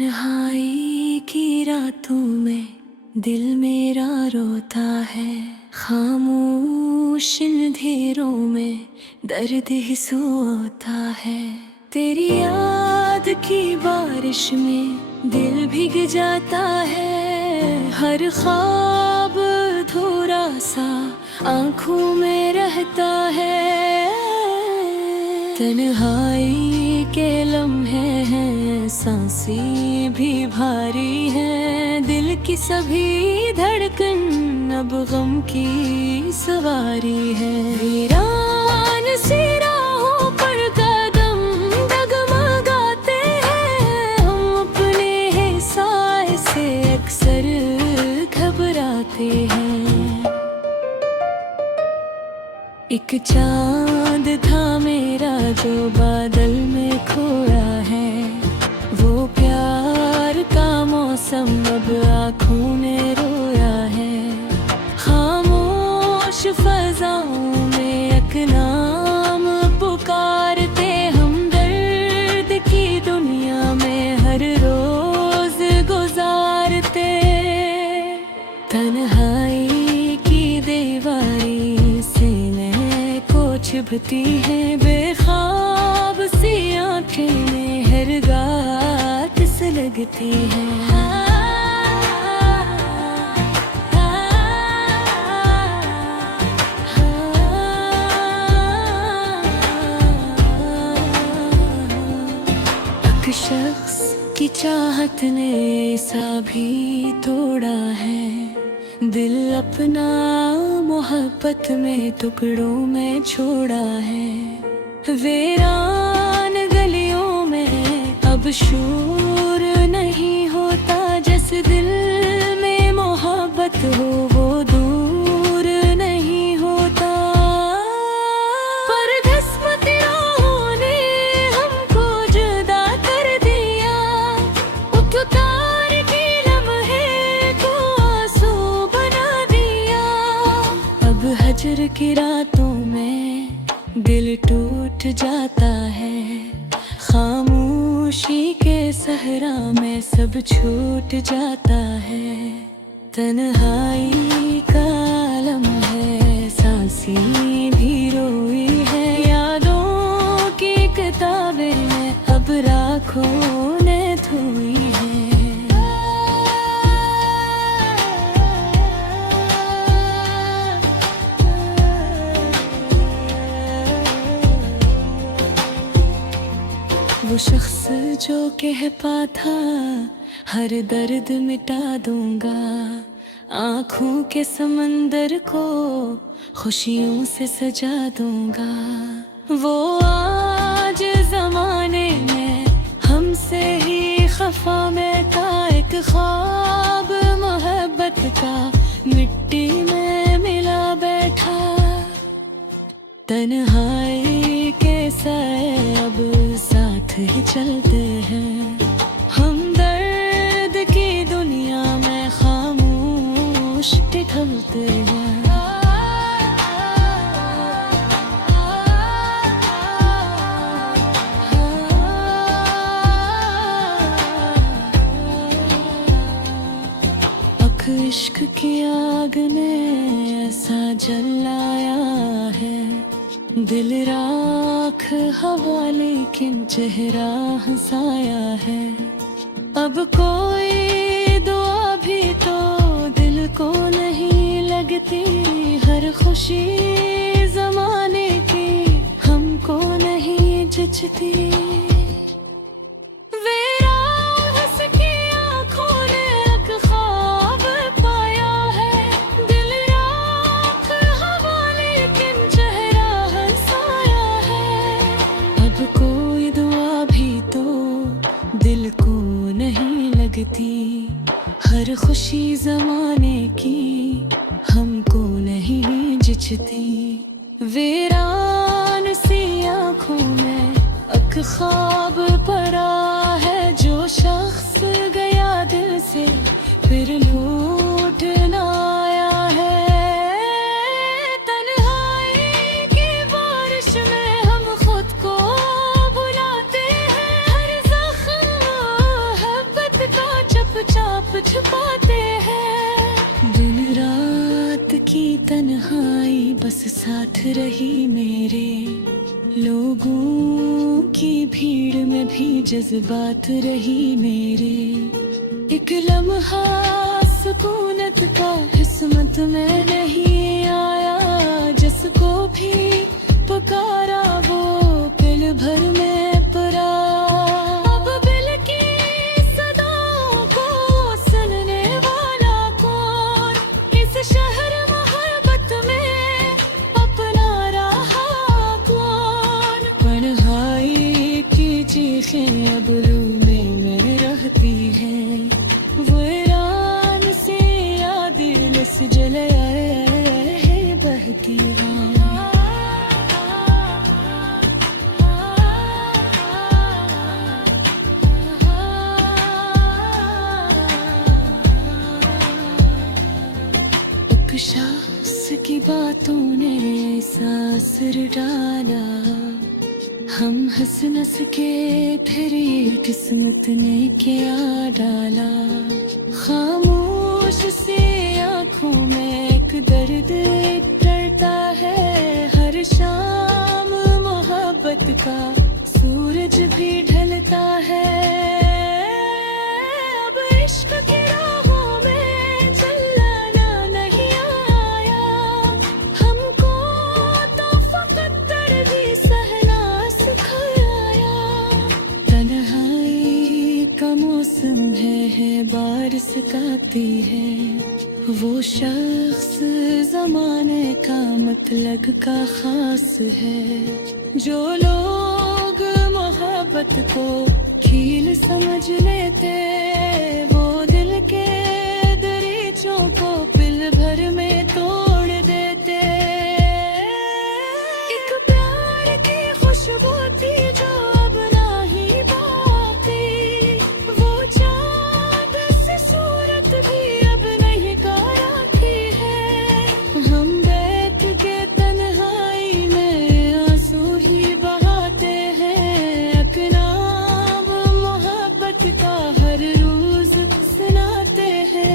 तन्हाई की रातों में दिल मेरा रोता है, खामोश अंधेरों में दर्द ही सोता है। तेरी याद की बारिश में दिल भीग जाता है, हर ख्वाब थोड़ा सा आंखों में रहता है। तन्हाई के लम्हे हैं, सांसें भी भारी हैं, दिल की सभी धड़कन अब गम की सवारी है। वीरान सी राहों पर कदम डगमगाते हैं, हम अपने हिस्से से अक्सर घबराते हैं। एक चांद था मेरा जो बादल में खोया है, वो प्यार का मौसम अब आँखों में रोया है। खामोश फज़ाओं में एक नाम पुकारते, हम दर्द की दुनिया में हर रोज गुजारते। तन्हाई की दीवारी चुभती है, बेख्वाब सी आँखें में हर गात से लगती है। एक शख्स की चाहत ने ऐसा भी तोड़ा है, दिल अपना मोहब्बत में टुकड़ों में छोड़ा है। वीरान गलियों में अब शोर नहीं होता, जिस दिल में मोहब्बत हो वो दूर नहीं होता। पर किस्मती राहों ने हमको जुदा कर दिया, उतार के लम्हे को आंसू बना दिया। अब हजर की रातों में दिल टूट जाता है, खामोशी के सहरा में सब छूट जाता है। तन्हाई का आलम है, सांसें भी रोई है, यादों की किताबें में अब राखों ने धोई है। वो शख्स जो कहता था हर दर्द मिटा दूंगा, आँखों के समंदर को खुशियों से सजा दूंगा, वो आज जमाने में हमसे ही खफा में था। एक ख्वाब मोहब्बत का मिट्टी में मिला बैठा, तन्हाई के साए अब साथ ही चलते हैं, हम दर्द की दुनिया में खामोश ठहरते हैं। इश्क की आग ने ऐसा जलाया है, दिल राख हवा लेकिन चेहरा हंसाया है। अब कोई दुआ भी तो दिल को नहीं लगती, हर खुशी जमाने की हमको नहीं जचती। दिल को नहीं लगती, हर खुशी जमाने की हमको नहीं जचती। वीरान सी आँखों में एक ख्वाब पड़ा है, जो शख्स गया दिल से फिर लौट ना आया है। तन्हाई की बारिश में हम खुद को बुलाते हैं, हर जख्म मोहब्बत तन्हाई बस साथ रही मेरे, लोगों की भीड़ में भी जज्बात रही मेरे। एक लम्हा सुकूनत का किस्मत में नहीं आया, जिसको भी पुकारा वो पल भर में परा। अब दिल की सदाओं को सुनने वाला कौन, इस शहर मोहब्बत में अपना रहा कौन। तन्हाई की चीखें अब रूमे में रहती हैं, वीरान से यादें से जले है बहती हैं। एक शख्स की बातों ने ऐसा असर डाला, हम हंस नस के फिर ये किस्मत ने क्या डाला। खामोश से आंखों में एक दर्द डरता है, हर शाम मोहब्बत का सूरज भी ढलता है। अब इश्क की राहों में चलना नहीं आया, हमको तो फकत दर्द ही सहना सिखाया। तन्हाई का मौसम है बारिश गाती है, वो शख्स जमाने का मतलब का खास है। जो लोग मोहब्बत को खील समझ लेते, वो दिल के दरीचों को पल भर में तोड़ देते। एक प्यार की खुशबू थी जो अब ना ही बाकी, वो चांद सी सूरत भी अब नहीं गाया की है। हम बैठ के तन्हाई में आंसू ही बहाते हैं, एक नाम मोहब्बत का हर रोज सुनाते हैं।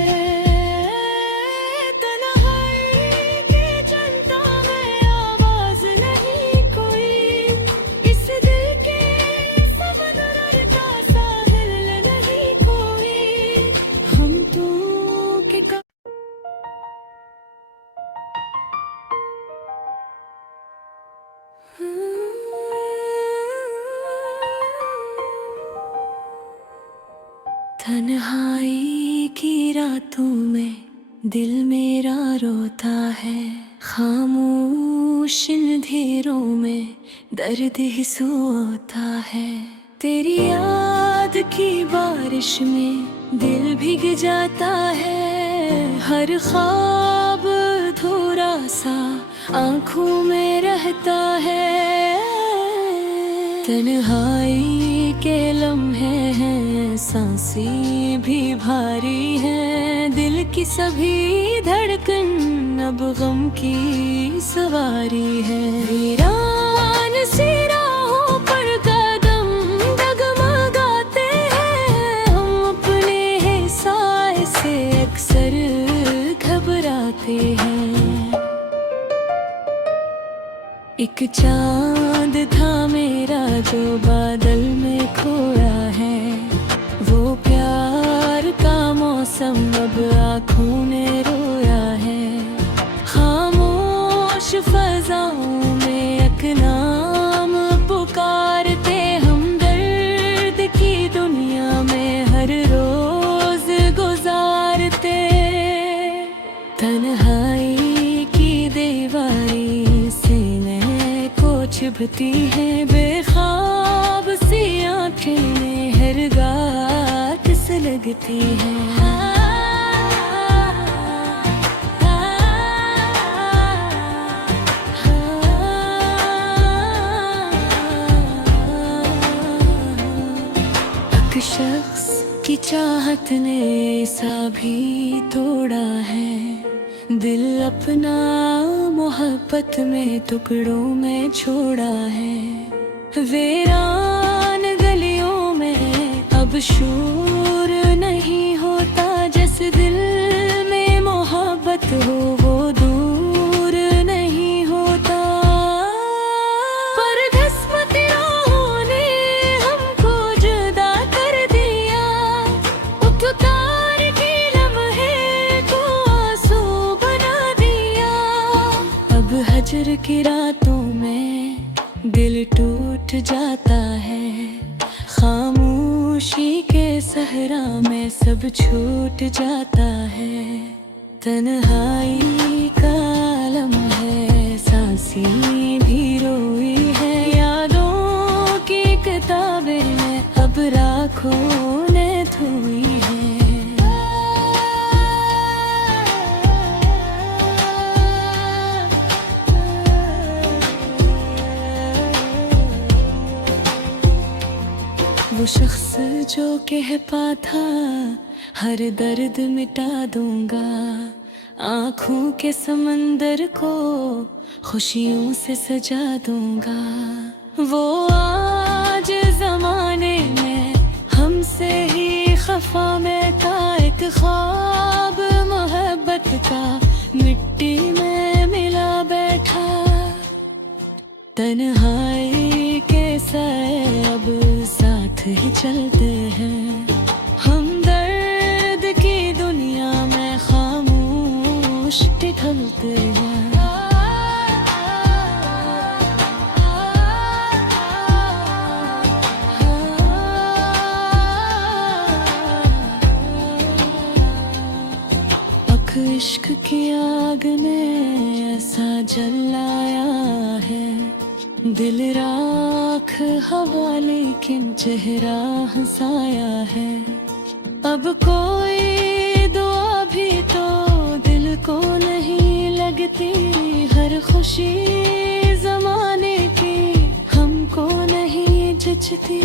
तन्हाई की जनता में आवाज नहीं कोई, इस दिल के समंदर का साहिल नहीं कोई। हम तो के तन्हाई की रातों में दिल मेरा रोता है, खामोश अंधेरों में दर्द ही सोता है। तेरी याद की बारिश में दिल भीग जाता है, हर ख्वाब थोड़ा सा आंखों में रहता है। तन्हाई के लम्हे हैं, सांसें भी भारी हैं, दिल की सभी धड़कन अब गम की सवारी है। वीरान सी राहों पर कदम डगमगाते हैं, हम अपने ही साए से अक्सर घबराते हैं। एक चांद था मेरा जो बादल में खोया है, वो प्यार का मौसम अब आँखों ने रोया है। खामोश फजाओं में एक नाम पुकारते, हम दर्द की दुनिया में हर रोज गुजारते। तन्हाई की दीवारी सीने को चुभती है, बेख्वाब सी आँखें हरगाह किस लगती हैं। एक शख्स की चाहत ने ऐसा भी तोड़ा है, दिल अपना मोहब्बत में टुकड़ों में छोड़ा है। वीरान गलियों में अब शोर नहीं होता, जिस दिल में मोहब्बत हो वो दूर फजर की रातों में दिल टूट जाता है, खामोशी के सहरा में सब छूट जाता है। तन्हाई का आलम है, सांसें भी रोई है, यादों की किताबें में अब राखों ने धोई है। वो शख्स जो कहता था हर दर्द मिटा दूंगा, आँखों के समंदर को खुशियों से सजा दूंगा, वो आज जमाने में हमसे ही खफा में था। एक ख्वाब मोहब्बत का मिट्टी में मिला बैठा, तन्हाई के साए अब साथ ही चलते हैं। हम दर्द की दुनिया में खामोश ठहरते हैं। इश्क की आग ने ऐसा जलाया है, दिल राख हवा लेकिन चेहरा हंसाया है। अब कोई दुआ भी तो दिल को नहीं लगती, हर खुशी जमाने की हमको नहीं जचती।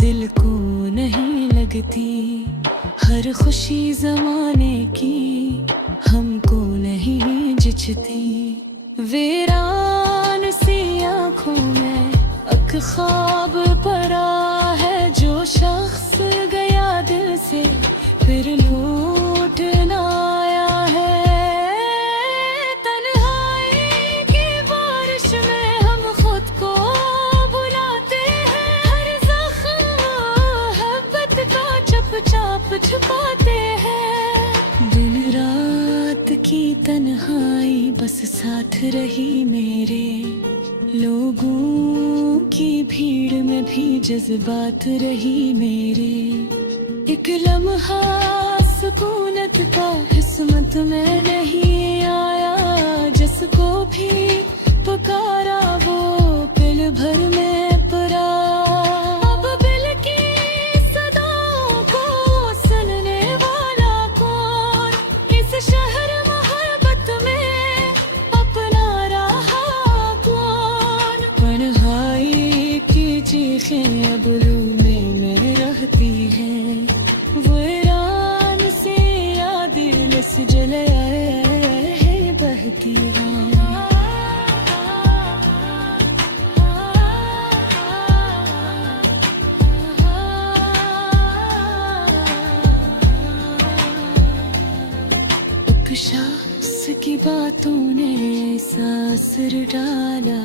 दिल को नहीं लगती, हर खुशी जमाने की हमको नहीं जचती। वीरान सी आँखों में एक ख्वाब पड़ा है, जो शख्स गया दिल से फिर लौट ना आया है। तन्हाई की बारिश में हम खुद को चाप छुपाते हैं। दिन रात की तन्हाई बस साथ रही मेरे, लोगों की भीड़ में भी जज्बात रही मेरे। एक लम्हा सुकूनत का किस्मत में नहीं आया, जिसको भी पुकारा वो पल भर में परा। अब रूमें में रहती है, वो ईरान से याद लस जले है बहती है। एक शख्स की बातों ने ऐसा असर डाला,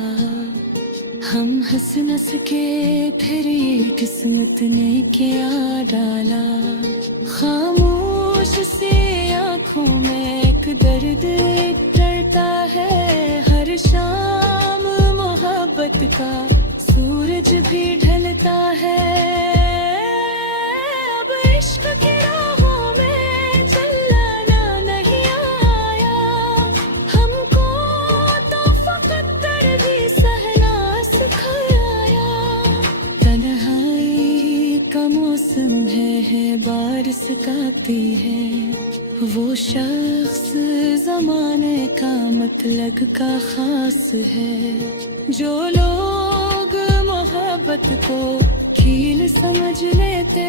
हम हंस न सके फिर ये किस्मत ने क्या डाला। खामोश से आँखों में एक दर्द डरता है, हर शाम मोहब्बत का सूरज भी ढलता है। अब इश्क की राहों में चलना नहीं आया, हमको तो फकत दर्द ही सहना सिखाया। तन्हाई का मौसम है बारिश गाती है, वो शख्स जमाने का मतलब का खास है। जो लोग मोहब्बत को खील समझ लेते